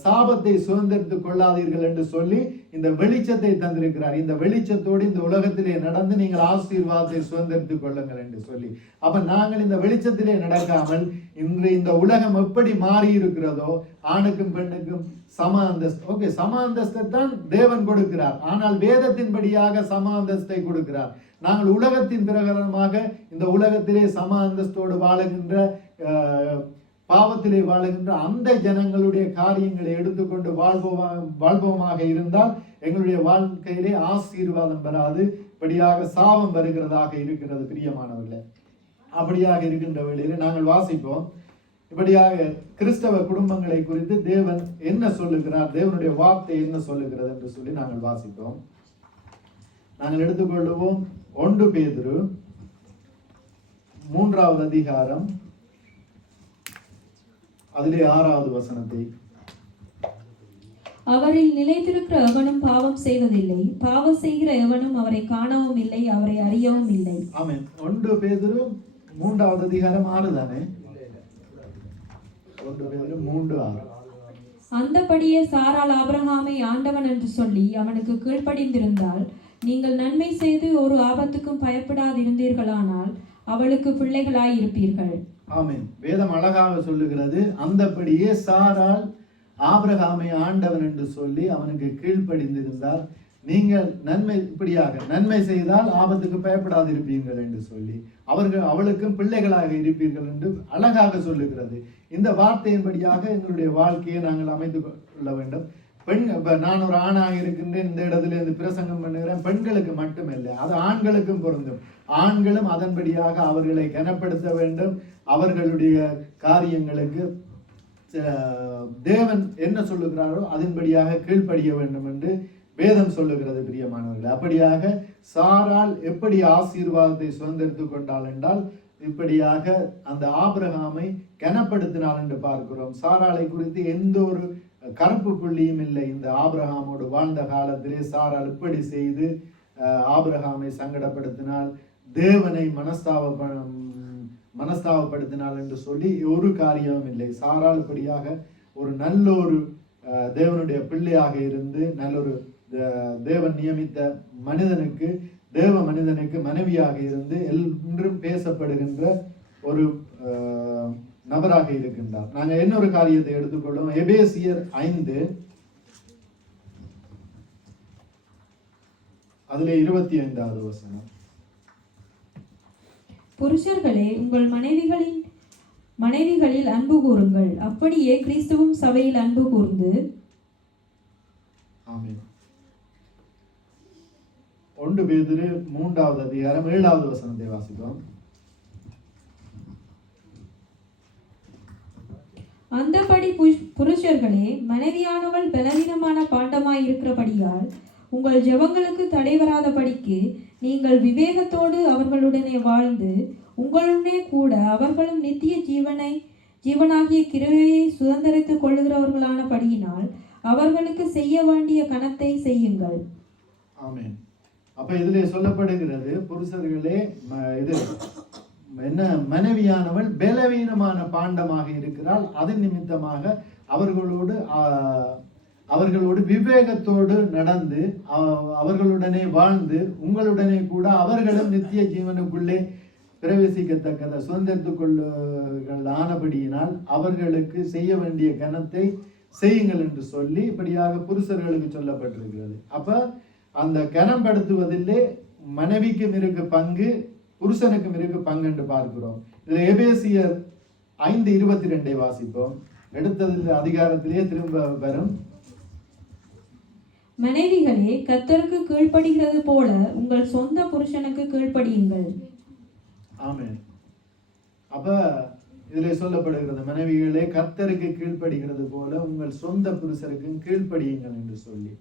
சாபத்தை சுதந்திரித்துக் கொள்ளாதீர்கள் என்று சொல்லி இந்த வெளிச்சத்தை தந்திருக்கிறார். இந்த வெளிச்சத்தோடு இந்த உலகத்திலே நடந்து நீங்கள் ஆசீர்வாதத்தை சுதந்திரித்துக் கொள்ளுங்கள் என்று சொல்லி, அப்ப நாங்கள் இந்த வெளிச்சத்திலே நடக்காமல் இன்று இந்த உலகம் எப்படி மாறி இருக்கிறதோ ஆணுக்கும் பெண்ணுக்கும் சம அந்தஸ்து, ஓகே, சம அந்தஸ்தை தான் தேவன் கொடுக்கிறார். ஆனால் வேதத்தின்படியாக சம அந்தஸ்தை கொடுக்கிறார். நாங்கள் உலகத்தின் பிரகாரமாக இந்த உலகத்திலே சம அந்தஸ்தோடு வாழுகின்ற பாவத்திலே வாழுகின்ற அந்த ஜனங்களுடைய காரியங்களை எடுத்துக்கொண்டு வாழ்வோமாக இருந்தால் எங்களுடைய வாழ்க்கையிலே ஆசீர்வாதம் வராது, இப்படியாக சாபம் வருகிறதாக இருக்கிறது. பிரியமானவர்களே, அப்படியாக இருக்கின்ற வேளையிலே நாங்கள் வாசிப்போம். இப்படியாக கிறிஸ்தவ குடும்பங்களை குறித்து தேவன் என்ன சொல்லுகிறார், தேவனுடைய வார்த்தை என்ன சொல்லுகிறது என்று சொல்லி நாங்கள் வாசிப்போம். நாங்கள் எடுத்துக்கொள்ளுவோம் 1 பேதுரு 3வது அதிகாரம் அதிலே 6வது வசனத்தை. அவரில் நிலைத்திருக்கிற எவனும் பாவம் செய்வதில்லை, பாவம் செய்கிற எவனும் அவரை காணவும் இல்லை, அவரை அறியவும் இல்லை. ஆமென். 1 பேதுரு 3வது அதிகாரம் 6 தானே? 1 பேதுரு 3:6. அந்தபடியே சாராள் ஆபிரகாமை ஆண்டவன் என்று சொல்லி அவனுக்கு கீழ்ப்படிந்திருந்தால் நீங்கள் நன்மை செய்து ஒரு ஆபத்துக்கும் பயப்படாதிருந்தீர்களானால் அவளுக்கு பிள்ளைகளாய் இருப்பீர்கள். ஆமென். வேதம் அழகாக சொல்லுகிறது, அந்தபடியே சாராள் ஆபிரகாமை ஆண்டவன் என்று சொல்லி அவனுக்கு கீழ்ப்படிந்திருந்தால் நீங்கள் இப்படியாக நன்மை செய்தால் ஆபத்துக்கு பயப்படாதிருப்பீர்கள் என்று சொல்லி அவளுக்கும் பிள்ளைகளாக இருப்பீர்கள் என்று அழகாக சொல்லுகிறது. இந்த வார்த்தையின்படியாக எங்களுடைய வாழ்க்கையை நாங்கள் அமைத்து கொள்ள வேண்டும். நான் ஒரு ஆணாக இருக்கின்றேன், இந்த இடத்துல இருந்து பிரசங்கம் பண்ணுகிறேன், பெண்களுக்கு மட்டுமல்ல, அது ஆண்களுக்கும் பொருந்தும். ஆண்களும் அதன்படியாக அவர்களை கனப்படுத்த வேண்டும். அவர்களுடைய காரியங்களுக்கு தேவன் என்ன சொல்லுகிறாரோ அதன்படியாக கீழ்ப்படிய வேண்டும் என்று வேதம் சொல்லுகிறது. பிரியமானவர்கள், அப்படியாக சாராள் எப்படி ஆசீர்வாதத்தை சுதந்திரித்துக் கொண்டாள் என்றால் இப்படியாக அந்த ஆபிரகாமை கனப்படுத்தினாள் என்று பார்க்கிறோம். சாராளை குறித்து எந்த ஒரு கருப்பு புள்ளியும் இல்லை. இந்த ஆபிரகாமோடு வாழ்ந்த காலத்திலே சாராள் இப்படி செய்து ஆபிரகாமை சங்கடப்படுத்தினால், தேவனை மனஸ்தாபப்படுத்தினாள் என்று சொல்லி ஒரு காரியமும் இல்லை. சாராள் இப்படியாக ஒரு நல்ல ஒரு தேவனுடைய பிள்ளையாக இருந்து நல்லொரு தேவன் நியமித்த தேவ மனிதனுக்கு மனைவியாக இருந்து என்றும் பேசப்படுகின்ற ஒரு நபராக இருக்கின்றார். நாங்க இன்னொரு காரியத்தை எடுத்துக்கொள்ளும். எபேசியர் 5 அதிலே 25வது வசனம். புருஷர்களே, உங்கள் மனைவிகளில் அன்பு கூறுங்கள், அப்படியே கிறிஸ்துவும் சபையில் அன்பு கூர்ந்து. ஆமென். 1 பேதுரு 3வது அதிகாரம் 7வது வசனத்தை வாசிப்போம். அந்தபடி புருஷர்களே, மனைவியானவள் பலவீனமான பாண்டமாய் இருக்கிறபடியால் உங்கள் ஜெபங்களுக்கு தடை வராதபடிக்கு நீங்கள் விவேகத்தோடு அவர்களுடனே வாழ்ந்து உங்களுடனே கூட அவர்களும் நித்திய ஜீவனாகிய கிருபையை சுதந்திரித்துக் கொள்ளுகிறவர்களான படியினால் அவர்களுக்கு செய்ய வேண்டிய கனத்தை செய்யுங்கள். ஆமென். அப்ப இதிலே சொல்லப்படுகிறது, புருஷர்களே, இது என்ன, மனைவியானவள் பலவீனமான பாண்டமாக இருக்கிறாள். அதன் நிமித்தமாக அவர்களோடு விவேகத்தோடு நடந்து அவர்களுடனே வாழ்ந்து உங்களுடனே கூட அவர்களும் நித்திய ஜீவனுக்குள்ளே பிரவேசிக்கத்தக்கத சுதந்திரத்துக் கொள்ளுங்கள் ஆனபடியினால் அவர்களுக்கு செய்ய வேண்டிய கனத்தை செய்யுங்கள் என்று சொல்லி இப்படியாக புருஷர்களுக்கு சொல்லப்பட்டிருக்கிறது. அப்ப அந்த கனப்படுத்துவதிலே மனைவிக்கும் இருக்கு பங்கு, புருஷனுக்கும் இருக்கு பங்கு என்று பார்க்கிறோம். இதுல எபேசியர் 5:22 வாசிப்போம். எடுத்ததில் அதிகாரத்திலே திரும்ப வரும். மனைவிகளே, கர்த்தருக்கு கீழ்ப்படுகிறது போல உங்கள் சொந்த புருஷனுக்கு கீழ்ப்படியுங்கள். ஆமென். அப்ப இதிலே சொல்லப்படுகிறது, மனைவிகளே கர்த்தருக்கு கீழ்ப்படுகிறது போல உங்கள் சொந்த புருஷருக்கு கீழ்ப்படியுங்கள் என்று சொல்லி.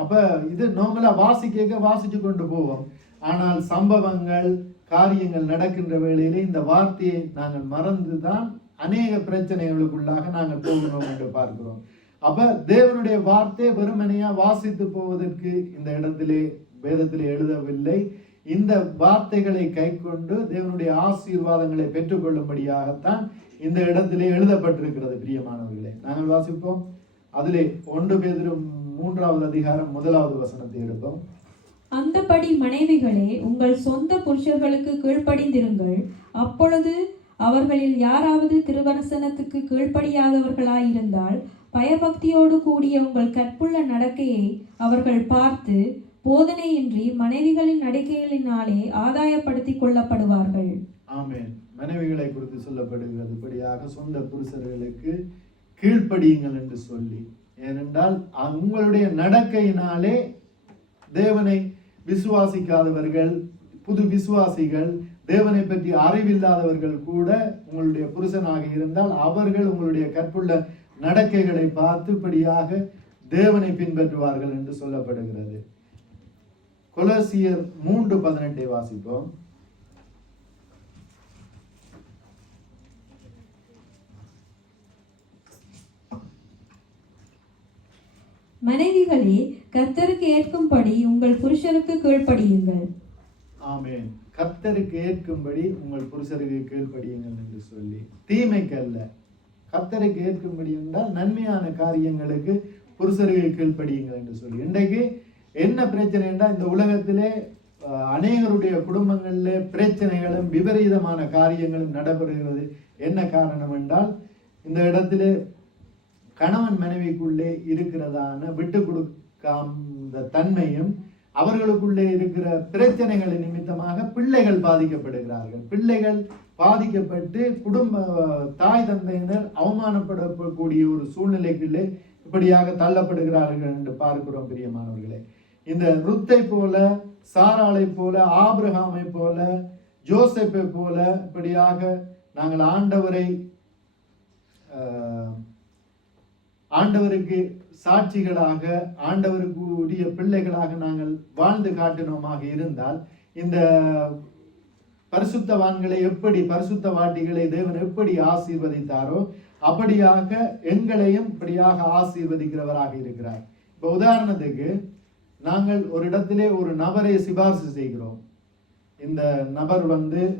அப்ப இது நார்மலா வாசிச்சு கொண்டு போவோம். ஆனால் சம்பவங்கள் காரியங்கள் நடக்கின்ற வேளையிலே இந்த வார்த்தையை நாங்கள் மறந்துதான் அநேக பிரச்சனைகளுக்குள்ளாக நாங்கள் போகிறோம் என்று பார்க்கிறோம். அப்ப தேவனுடைய வார்த்தை வெறுமனையா வாசித்து போவதற்கு இந்த இடத்திலே வேதத்திலே எழுதவில்லை. இந்த வார்த்தைகளை கை கொண்டு தேவனுடைய ஆசீர்வாதங்களை பெற்றுக்கொள்ளும்படியாகத்தான் இந்த இடத்திலே எழுதப்பட்டிருக்கிறது. பிரியமானவர்களே, நாங்கள் வாசிப்போம். அதிலே 1 பேதுரு 3வது அதிகாரம் 1வது வசனத்தை எடுப்போம். அந்தபடி மனைவிகளே, உங்கள் சொந்த புருஷர்களுக்கு கீழ்ப்படிந்திருங்கள். அப்பொழுது அவர்களில் யாராவது திருவசனத்துக்கு கீழ்ப்படியாதவர்களாயிருந்தால் பயபக்தியோடு கூடிய உங்கள் கற்புள்ள நடக்கையை அவர்கள் பார்த்து போதனையின்றி மனைவிகளின் நடக்கைகளினாலே ஆதாயப்படுத்திக் கொள்ளப்படுவார்கள். ஆமென். மனைவிகளை குறித்து சொல்லப்படுகிறது, இப்படியாக சொந்த புருஷர்களுக்கு கீழ்ப்படியுங்கள் என்று சொல்லி. ஏனென்றால் உங்களுடைய நடக்கையினாலே தேவனை விசுவாசிக்காதவர்கள், புது விசுவாசிகள், தேவனை பற்றி அறிவில்லாதவர்கள் கூட உங்களுடைய புருஷனாக இருந்தால் அவர்கள் உங்களுடைய கற்புள்ள நடக்கைகளை பார்த்து இப்படியாக தேவனை பின்பற்றுவார்கள் என்று சொல்லப்படுகிறது. கொலோசியர் 3:18 வாசிப்போம். மனைவிகளே, கர்த்தருக்கு ஏற்கும்படி உங்கள் புருஷருக்கு கீழ்ப்படியுங்கள். ஆமென். கர்த்தருக்கு ஏற்கும்படி உங்கள் புருஷருக்கு கீழ்ப்படியுங்கள் என்று சொல்லி, தீமைக்கு அல்ல, கர்த்தருக்கு ஏற்கும்படி என்றால் நன்மையான காரியங்களுக்கு புருஷருக்கு கீழ்ப்படியுங்கள் என்று சொல்லி. இன்றைக்கு என்ன பிரச்சனை என்றால், இந்த உலகத்திலே அநேகருடைய குடும்பங்களிலே பிரச்சனைகளும் விபரீதமான காரியங்களும் நடைபெறுகிறது. என்ன காரணம் என்றால், இந்த இடத்திலே கணவன் மனைவிக்குள்ளே இருக்கிறதான விட்டு கொடுக்காத தன்மையும் அவர்களுக்குள்ளே இருக்கிற பிரச்சனைகளின் நிமித்தமாக பிள்ளைகள் பாதிக்கப்படுகிறார்கள். பிள்ளைகள் பாதிக்கப்பட்டு குடும்ப தாய் தந்தையினர் அவமானப்படக்கூடிய ஒரு சூழ்நிலைக்குள்ளே இப்படியாக தள்ளப்படுகிறார்கள் என்று பார்க்கிறோம். பிரியமானவர்களே, இந்த ருத்தை போல, சாராளை போல, ஆபிரகாமை போல, ஜோசப்பை போல இப்படியாக நாங்கள் ஆண்டவருக்கு சாட்சிகளாக, ஆண்டவருக்கு உரிய பிள்ளைகளாக நாங்கள் வாழ்ந்து காட்டினோமாக இருந்தால், இந்த பரிசுத்தவான்களை எப்படி, பரிசுத்தவாட்டிகளை தேவன் எப்படி ஆசீர்வதித்தாரோ அப்படியாக எங்களையும் இப்படியாக ஆசீர்வதிக்கிறவராக இருக்கிறார். இப்போ உதாரணத்துக்கு, நாங்கள் ஒரு இடத்திலே ஒரு நபரை சிபாரிசு செய்கிறோம். இந்த நபர்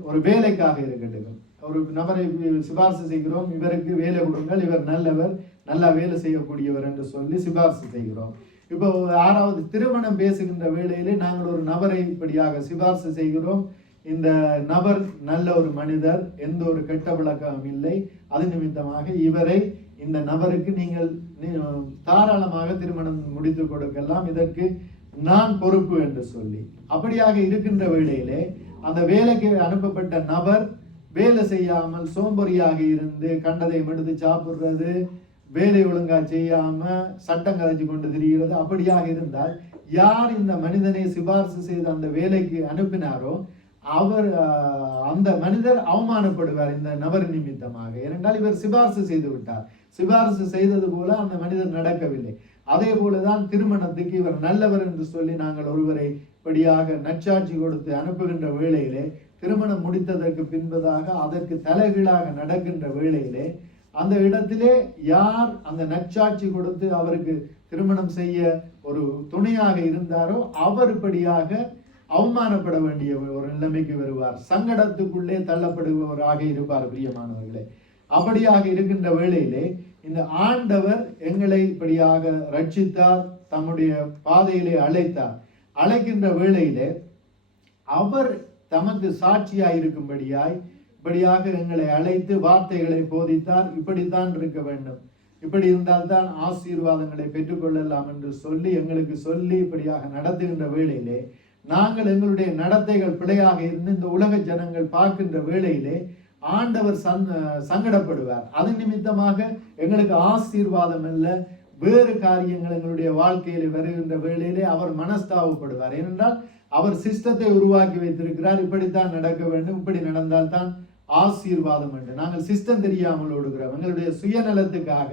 ஒரு வேலைக்காக இருக்கட்டும், ஒரு நபரை சிபாரிசு செய்கிறோம். இவருக்கு வேலை கொடுங்கள், இவர் நல்லவர், நல்லா வேலை செய்யக்கூடியவர் என்று சொல்லி சிபாரிசு செய்கிறோம். இப்போ 6வது திருமணம் பேசுகின்ற வேளையிலே நாங்கள் ஒரு நபரை இப்படியாக சிபாரிசு செய்கிறோம். இந்த நபர் நல்ல ஒரு மனிதர், எந்த ஒரு கெட்ட பழக்கமும் இல்லை, அது நிமித்தமாக இவரை, இந்த நபருக்கு நீங்கள் தாராளமாக திருமணம் முடித்து கொடுக்கலாம், இதற்கு நான் பொறுப்பு என்று சொல்லி. அப்படியாக இருக்கின்ற வேளையிலே அந்த வேலைக்கு அனுப்பப்பட்ட நபர் வேலை செய்யாமல் சோம்பறியாக இருந்து கண்டதை எடுத்து சாப்பிடுறது, வேலை ஒழுங்கா செய்யாம சட்டம் கதைச்சு கொண்டு திரிகிறது, அப்படியாக இருந்தால் யார் இந்த மனிதனை சிபாரிசு செய்து அந்த வேலைக்கு அனுப்பினாரோ அந்த மனிதர் அவமானப்படுவார் இந்த நபர் நிமித்தமாக. ஏனென்றால் இவர் சிபாரிசு செய்து விட்டார். சிபாரிசு செய்தது போல அந்த மனிதர் நடக்கவில்லை. அதே போலதான் திருமணத்துக்கு இவர் நல்லவர் என்று சொல்லி நாங்கள் ஒருவரை இப்படியாக நற்சாட்சி கொடுத்து அனுப்புகின்ற வேளையிலே, திருமணம் முடித்ததற்கு பின்பதாக அதற்கு தலைகீழாக நடக்கின்ற வேளையிலே அந்த இடத்திலே யார் அந்த நற்சாட்சி கொடுத்து அவருக்கு திருமணம் செய்ய ஒரு துணையாக இருந்தாரோ அவர் இப்படியாக அவமானப்பட வேண்டிய ஒரு நிலைமைக்கு வருவார், சங்கடத்துக்குள்ளே தள்ளப்படுபவராக இருப்பார். பிரியமானவர்களே, அப்படியாக இருக்கின்ற வேளையிலே இந்த ஆண்டவர் எங்களை இப்படியாக ரட்சித்தார், தம்முடைய பாதையிலே அழைத்தார். அழைக்கின்ற வேளையிலே அவர் தமக்கு சாட்சியாய் இருக்கும்படியாய் இப்படியாக எங்களை அழைத்து வார்த்தைகளை போதித்தார். இப்படித்தான் இருக்க வேண்டும், இப்படி இருந்தால்தான் ஆசீர்வாதங்களை பெற்றுக்கொள்ளலாம் என்று சொல்லி எங்களுக்கு சொல்லி இப்படியாக நடத்துகின்ற வேளையிலே நாங்கள் எங்களுடைய நடத்தைகள் பிழையாக இருந்து இந்த உலக ஜனங்கள் பார்க்கின்ற வேளையிலே ஆண்டவர் சங்கடப்படுவார். அது நிமித்தமாக எங்களுக்கு ஆசீர்வாதம் அல்ல, வேறு காரியங்கள் எங்களுடைய வாழ்க்கையில வருகின்ற வேளையிலே அவர் மனஸ்தாபப்படுவார். ஏனென்றால் அவர் சிஸ்டத்தை உருவாக்கி வைத்திருக்கிறார். இப்படித்தான் நடக்க வேண்டும், இப்படி நடந்தால்தான் ஆசீர்வாதம் என்று. நாங்கள் சிஸ்டம் தெரியாமல் ஓடுகிறோம். எங்களுடைய சுயநலத்துக்காக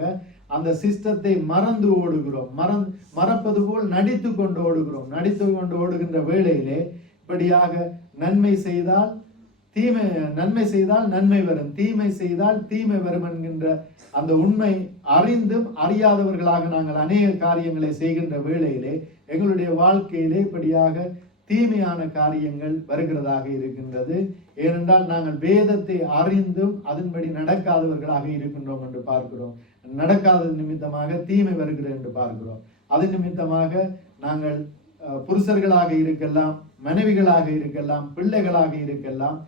அந்த சிஸ்டத்தை மறந்து ஓடுகிறோம். மறப்பது போல் நடித்து கொண்டு ஓடுகிறோம். நடித்து கொண்டு ஓடுகின்ற வேளையிலே இப்படியாக நன்மை செய்தால் நன்மை வரும், தீமை செய்தால் தீமை வரும் என்கின்ற அந்த உண்மை அறிந்தும் அறியாதவர்களாக நாங்கள் அநேக காரியங்களை செய்கின்ற வேளையிலே எங்களுடைய வாழ்க்கையிலே இப்படியாக தீமையான காரியங்கள் வருகிறதாக இருக்கின்றது. ஏனென்றால் நாங்கள் வேதத்தை அறிந்தும் அதன்படி நடக்காதவர்களாக இருக்கின்றோம் என்று பார்க்கிறோம். நடக்காத நிமித்தமாக தீமை வருகிறது என்று பார்க்கிறோம். அது நிமித்தமாக நாங்கள் புருஷர்களாக இருக்கலாம், மனைவிகளாக இருக்கலாம், பிள்ளைகளாக இருக்கலாம்,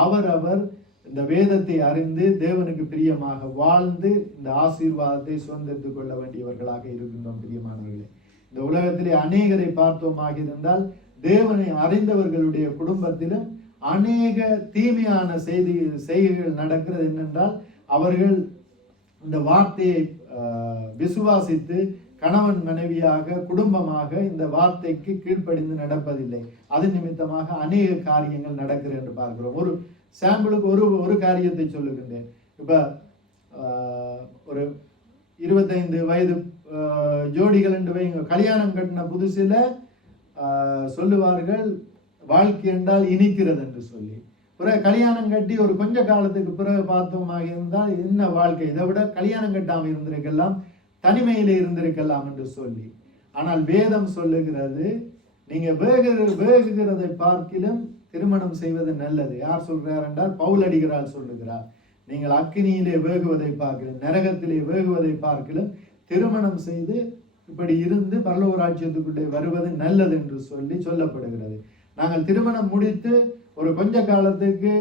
அவரவர் இந்த வேதத்தை அறிந்து தேவனுக்கு பிரியமாக வாழ்ந்து இந்த ஆசீர்வாதத்தை சுதந்திரித்துக் கொள்ள வேண்டியவர்களாக இருக்கின்றோம். பிரியமானவர்களே, இந்த உலகத்திலே அநேகரை பார்த்தோமாக இருந்தால் தேவனை அறிந்தவர்களுடைய குடும்பத்திலும் அநேக தீமையான செய்திகள் நடக்கிறது. என்னென்றால் அவர்கள் இந்த வார்த்தையை விசுவாசித்து கணவன் மனைவியாக குடும்பமாக இந்த வார்த்தைக்கு கீழ்ப்படிந்து நடப்பதில்லை. அது நிமித்தமாக அநேக காரியங்கள் நடக்கிறது என்று பார்க்கிறோம். ஒரு சாம்பிளுக்கு ஒரு காரியத்தை சொல்லுகின்றேன். இப்ப ஒரு 25 வயது ஜோடிகள் என்று வைங்க, கல்யாணம் கட்டின புதுசில சொல்லுவார்கள் வாழ்க்கை என்றால் இனிக்கிறது என்று சொல்லி. பிறகு கல்யாணம் கட்டி ஒரு கொஞ்ச காலத்துக்கு பிறகு பார்த்தோமாக இருந்தால் என்ன வாழ்க்கை, இதை விட கல்யாணம் கட்டாமல் இருந்திருக்கலாம், தனிமையிலே இருந்திருக்கலாம் என்று சொல்லி. ஆனால் வேதம் சொல்லுகிறது, நீங்க வேகுகிறதை பார்க்கிலும் திருமணம் செய்வது நல்லது. யார் சொல்றார் என்றால் பவுல் அடிகளார் சொல்லுகிறார். நீங்கள் அக்கினியிலே வேகுவதை பார்க்கிலும் நரகத்திலே வேகுவதை பார்க்கிலும் திருமணம் செய்து இப்படி இருந்து பரலோக ராஜ்யத்துக்குள்ளே வருவது நல்லது என்று சொல்லி சொல்லப்படுகிறது. நாங்கள் திருமணம் முடித்து ஒரு கொஞ்ச காலத்துக்கு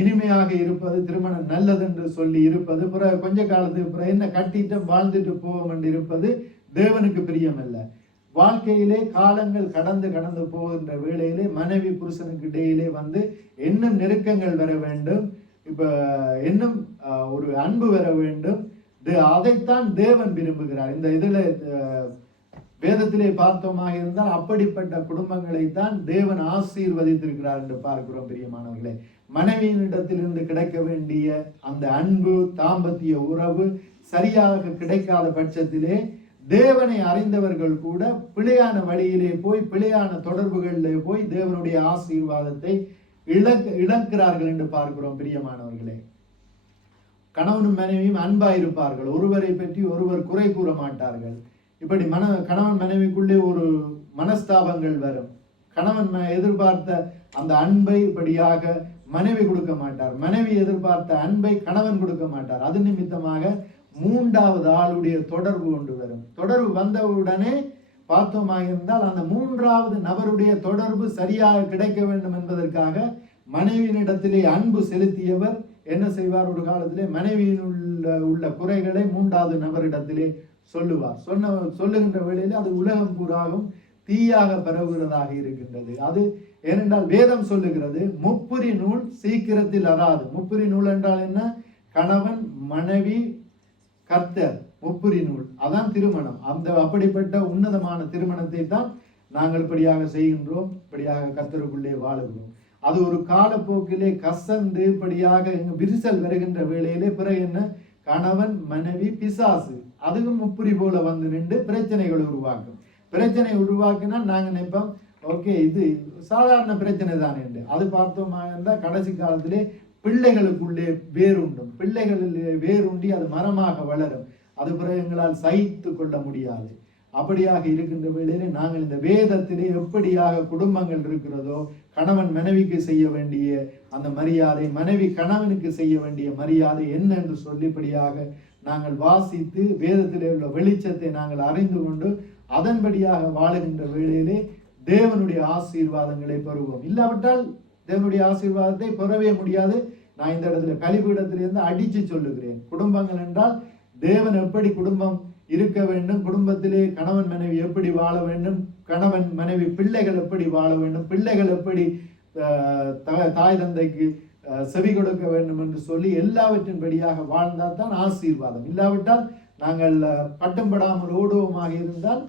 இனிமையாக இருப்பது திருமணம் நல்லது என்று சொல்லி இருப்பது, பிறகு கொஞ்ச காலத்துக்கு பிறகு என்ன கட்டிட்டு வாழ்ந்துட்டு போவோம் என்று இருப்பது தேவனுக்கு பிரியமல்ல. வாழ்க்கையிலே காலங்கள் கடந்து போகின்ற வேளையிலே மனைவி புருஷனுக்கு இடையிலே இன்னும் நெருக்கங்கள் வர வேண்டும், இப்ப இன்னும் ஒரு அன்பு வர வேண்டும். அதைத்தான் தேவன் விரும்புகிறார். இந்த இதுல வேதத்திலே பார்த்தோமாக இருந்தால் அப்படிப்பட்ட குடும்பங்களை தான் தேவன் ஆசீர்வதித்திருக்கிறார் என்று பார்க்கிறோம். பிரியமானவர்களே, மனைவியினிடத்திலிருந்து கிடைக்க வேண்டிய அந்த அன்பு தாம்பத்திய உறவு சரியாக கிடைக்காத பட்சத்திலே தேவனை அறிந்தவர்கள் கூட பிழையான வழியிலே போய் பிழையான தொடர்புகளிலே போய் தேவனுடைய ஆசீர்வாதத்தை இழக்கிறார்கள் என்று பார்க்கிறோம். பிரியமானவர்களே, கணவனும் மனைவியும் அன்பாயிருப்பார்கள், ஒருவரை பற்றி ஒருவர் குறை கூற மாட்டார்கள். இப்படி கணவன் மனைவிக்குள்ளே ஒரு மனஸ்தாபங்கள் வரும். கணவன் எதிர்பார்த்த அந்த அன்பை இப்படியாக மனைவி கொடுக்க மாட்டார், மனைவி எதிர்பார்த்த அன்பை கணவன் கொடுக்க மாட்டார். அது நிமித்தமாக மூன்றாவது ஆளுடைய தொடர்பு கொண்டு வரும். தொடர்பு வந்தவுடனே பார்த்தோமாக இருந்தால் அந்த மூன்றாவது நபருடைய தொடர்பு சரியாக கிடைக்க வேண்டும் என்பதற்காக மனைவியினிடத்திலே அன்பு செலுத்தியவர் என்ன செய்வார், ஒரு காலத்திலே மனைவியின் உள்ள குறைகளை மூன்றாவது நபரிடத்திலே சொல்லுவார். சொல்லுகின்ற வேளையிலே அது உலகம் பூராகும் தீயாக பரவுகிறதாக இருக்கின்றது. அது ஏனென்றால் வேதம் சொல்லுகிறது, முப்புரி நூல் சீக்கிரத்தில் அறாது. முப்புரி நூல் என்றால் என்ன? கணவன் மனைவி கர்த்தர், முப்புரி நூல், அதான் திருமணம். அப்படிப்பட்ட உன்னதமான திருமணத்தை தான் நாங்கள் இப்படியாக செய்கின்றோம், இப்படியாக கர்த்தருக்குள்ளே வாழுகிறோம். அது ஒரு காலப்போக்கிலே கசந்து இப்படியாக விரிசல் வருகின்ற வேளையிலே பிறகு என்ன, கணவன் மனைவி பிசாசு அதுவும் முப்புரி போல நின்று பிரச்சனைகளை உருவாக்கும். பிரச்சனை உருவாக்கினால் நாங்கள் நினைப்போம், ஓகே இது சாதாரண பிரச்சனை தானே என்று. அது பார்த்தோமா இருந்தால் கடைசி காலத்திலே பிள்ளைகளுக்குள்ளே வேறுண்டும், பிள்ளைகளிலே வேறுண்டி அது மரமாக வளரும். அது பிறகு எங்களால் சகித்து கொள்ள முடியாது. அப்படியாக இருக்கின்ற வேளையிலே நாங்கள் இந்த வேதத்திலே எப்படியாக குடும்பங்கள் இருக்கிறதோ, கணவன் மனைவிக்கு செய்ய வேண்டிய அந்த மரியாதை, மனைவி கணவனுக்கு செய்ய வேண்டிய மரியாதை என்ன என்று சொல்லிப்படியாக நாங்கள் வாசித்து வேதத்திலே உள்ள வெளிச்சத்தை நாங்கள் அறிந்து கொண்டு அதன்படியாக வாழுகின்ற வேளையிலே தேவனுடைய ஆசீர்வாதங்களை பெறுவோம். இல்லாவிட்டால் தேவனுடைய ஆசீர்வாதத்தை பெறவே முடியாது. நான் இந்த இடத்துல கலிபீடத்திலிருந்து அடிச்சு சொல்லுகிறேன். குடும்பங்கள் என்றால் தேவன் எப்படி குடும்பம் இருக்க வேண்டும், குடும்பத்திலே கணவன் மனைவி எப்படி வாழ வேண்டும், கணவன் மனைவி பிள்ளைகள் எப்படி வாழ வேண்டும், பிள்ளைகள் எப்படி தாய் தந்தைக்கு செவி கொடுக்க வேண்டும் என்று சொல்லி எல்லாவற்றின் படியாக வாழ்ந்தால் தான் ஆசீர்வாதம். இல்லாவிட்டால் நாங்கள் பட்டம் படாமல் ஓடுவோமாக இருந்தால்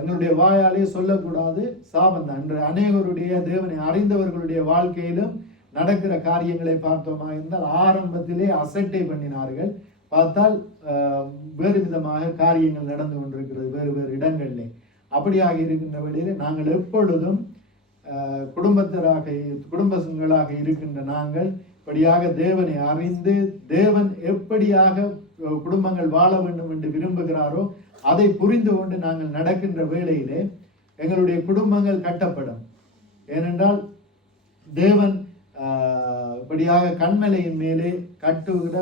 எங்களுடைய வாயாலே சொல்லக்கூடாது சாபம் தான். இன்று அநேகருடைய தேவனை அறிந்தவர்களுடைய வாழ்க்கையிலும் நடக்கிற காரியங்களை பார்த்தோமா இருந்தால் ஆரம்பத்திலே அசட்டை பண்ணினார்கள், பார்த்தால் வேறு விதமாக காரியங்கள் நடந்து கொண்டிருக்கிறது வேறு வேறு இடங்களிலே. அப்படியாக இருக்கின்ற வழியிலே நாங்கள் எப்பொழுதும் குடும்பங்களாக இருக்கின்ற நாங்கள் இப்படியாக தேவனை அறிந்து தேவன் எப்படியாக குடும்பங்கள் வாழ வேண்டும் என்று விரும்புகிறாரோ அதை புரிந்து கொண்டு நாங்கள் நடக்கின்ற வேளையிலே எங்களுடைய குடும்பங்கள் கட்டப்படும். ஏனென்றால் தேவன் இப்படியாக கண்மலையின் மேலே கட்டுகிற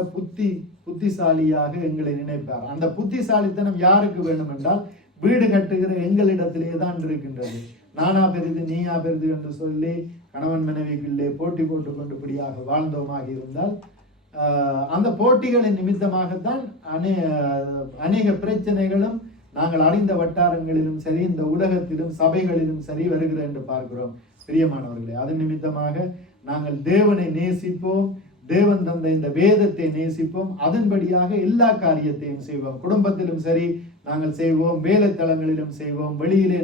புத்திசாலியாக எங்களை நினைப்பார். அந்த புத்திசாலித்தனம் யாருக்கு வேண்டும் என்றால் வீடு கட்டுகிற எங்களிடத்திலே தான் இருக்கின்றது. நானா பெரிது நீயா பெரிது என்று சொல்லி கணவன் மனைவிக்குள்ளே போட்டி போட்டு கொண்டு இப்படியாக வாழ்ந்தோமாக இருந்தால் அந்த போட்டிகளின் நிமித்தமாகத்தான் அநேக பிரச்சனைகளும் நாங்கள் அறிந்த வட்டாரங்களிலும் சரி இந்த உலகத்திலும் சபைகளிலும் சரி வருகிற என்று பார்க்கிறோம் பிரியமானவர்களே. அதன் நிமித்தமாக நாங்கள் தேவனை நேசிப்போம், தேவன் தந்த இந்த வேதத்தை நேசிப்போம், அதன்படியாக எல்லா காரியத்தையும் செய்வோம். குடும்பத்திலும் சரி நாங்கள் செய்வோம், வேலைத்தளங்களிலும் செய்வோம், வெளியிலே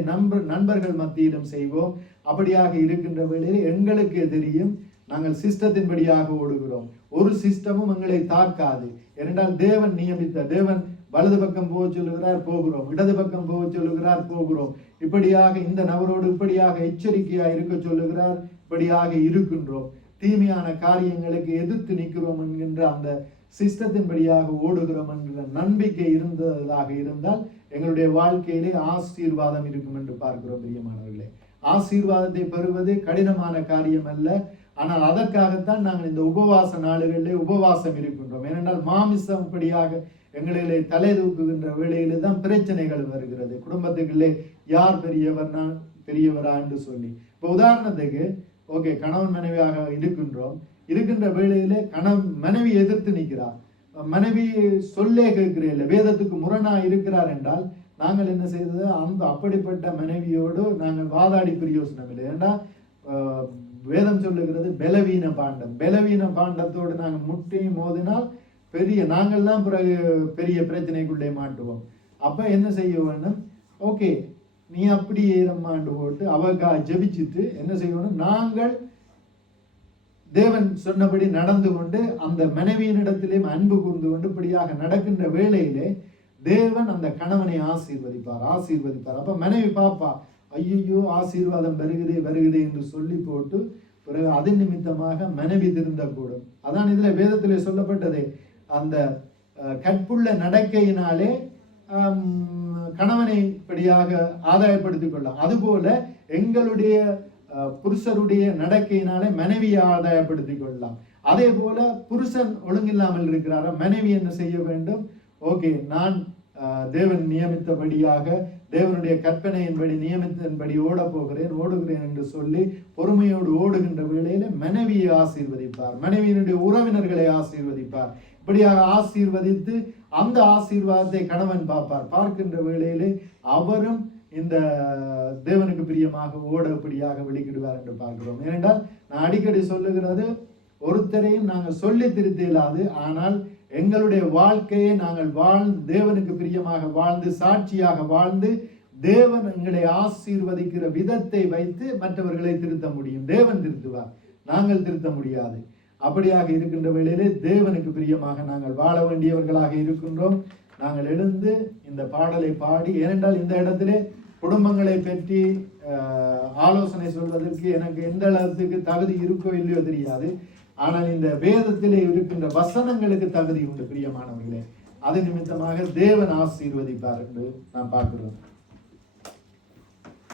நண்பர்கள் மத்தியிலும் செய்வோம். அப்படியாக இருக்கின்ற வேளையிலே எங்களுக்கே தெரியும் நாங்கள் சிஸ்டத்தின்படியாக ஓடுகிறோம். ஒரு சிஸ்டமும் எங்களை தாக்காது. ஏனென்றால் தேவன் நியமித்த, தேவன் வலது பக்கம் போக சொல்லுகிறார் போகிறோம், இடது பக்கம் போக சொல்லுகிறார் போகிறோம், இப்படியாக இந்த நபரோடு இப்படியாக எச்சரிக்கையாக இருக்க சொல்லுகிறார், இப்படியாக இருக்கின்றோம். தீமையான காரியங்களுக்கு எதிர்த்து நிற்கிறோம் என்கின்ற அந்த சிஸ்டத்தின்படியாக ஓடுகிறோம் என்கிற நம்பிக்கை இருந்ததாக இருந்தால் எங்களுடைய வாழ்க்கையிலே ஆசீர்வாதம் இருக்கும் என்று பார்க்கிறோம் பிரியமானவர்களே. ஆசீர்வாதத்தை பெறுவது கடினமான காரியம் அல்ல. ஆனால் அதற்காகத்தான் நாங்கள் இந்த உபவாச நாடுகளிலே உபவாசம் இருக்கின்றோம். ஏனென்றால் மாமிசம் இப்படியாக எங்களிலே தலை தூக்குகின்ற வேளையிலே தான் பிரச்சனைகள் வருகிறது. குடும்பத்துக்குள்ளே யார் பெரியவரா என்று சொல்லி, இப்போ உதாரணத்துக்கு ஓகே கணவன் மனைவியாக இருக்கின்ற வேளையிலே மனைவி எதிர்த்து நிற்கிறார், மனைவி சொல்லே கேட்கிறேன் வேதத்துக்கு முரணா இருக்கிறார் என்றால் நாங்கள் என்ன செய்தது, அந்த அப்படிப்பட்ட மனைவியோடு நாங்கள் வாதாடி பிரயோசனம் இல்லை. ஏன்னா வேதம் சொல்லுகிறது பலவீன பாண்டம். பலவீன பாண்டத்தோடு நாங்கள் முட்டியும் மோதினால் நாங்கள் தான் பிறகு பெரிய பிரச்சனைக்குள்ளே மாட்டுவோம். அப்ப என்ன செய்ய வேண்டும், ஓகே நீ அப்படியே ஏறம்மாண்டு போட்டு அவக்கா ஜெபிச்சுட்டு என்ன செய்யணும், நாங்கள் தேவன் சொன்னபடி நடந்து கொண்டு அந்த மனைவியினிடத்திலே அன்பு கூர்ந்து கொண்டு இப்படியாக நடக்கின்ற வேளையிலே தேவன் அந்த கணவனை ஆசீர்வதிப்பார். அப்ப மனைவி பாப்பா ஐயோ ஆசீர்வாதம் வருகுதே என்று சொல்லி போட்டு பிறகு அதன் நிமித்தமாக மனைவி திருந்தக்கூடும். அதான் இதுல வேதத்திலே சொல்லப்பட்டதே, அந்த கற்புள்ள நடக்கையினாலே கணவனை இப்படியாக ஆதாயப்படுத்திக் கொள்ளலாம். அதுபோல எங்களுடைய புருஷருடைய நடக்கையினாலே மனைவியை ஆதாயப்படுத்திக் கொள்ளலாம். அதே போல புருஷன் ஒழுங்கில்லாமல் இருக்கிறாரா, மனைவி என்ன செய்ய வேண்டும், ஓகே நான் தேவன் நியமித்தபடியாக தேவனுடைய கற்பனையின்படி நியமித்தபடி ஓடுகிறேன் என்று சொல்லி பொறுமையோடு ஓடுகின்ற வேளையில மனைவியை ஆசீர்வதிப்பார், மனைவியினுடைய உறவினர்களை ஆசீர்வதிப்பார். இப்படியாக ஆசீர்வதித்து அந்த ஆசீர்வாதத்தை கணவன் பார்க்கின்ற வேளையிலே அவரும் இந்த தேவனுக்கு பிரியமாக ஓடப்படியாக வெளிக்கிடுவார் என்று பார்க்கிறோம். ஏனென்றால் நான் அடிக்கடி சொல்லுகிறது, ஒருத்தரையும் நாங்கள் சொல்லி திருத்த இயலாது, ஆனால் எங்களுடைய வாழ்க்கையை நாங்கள் தேவனுக்கு பிரியமாக வாழ்ந்து சாட்சியாக வாழ்ந்து தேவன் எங்களை ஆசீர்வதிக்கிற விதத்தை வைத்து மற்றவர்களை திருத்த முடியும். தேவன் திருத்துவார், நாங்கள் திருத்த முடியாது. அப்படியாக இருக்கின்ற வேளையிலே தேவனுக்கு பிரியமாக நாங்கள் வாழ வேண்டியவர்களாக இருக்கின்றோம். நாங்கள் எழுந்து இந்த பாடலை பாடி, ஏனென்றால் இந்த இடத்திலே குடும்பங்களை பற்றி ஆலோசனை சொல்வதற்கு எனக்கு எந்த அளவுக்கு தகுதி இருக்கோ இல்லையோ தெரியாது. ஆனால் இந்த வேதத்திலே இருக்கின்ற வசனங்களுக்கு தகுதி உண்டு பிரியமானவர்களே. அது நிமித்தமாக தேவன் ஆசீர்வதிப்பார் என்று நாம் பார்க்கிறோம்.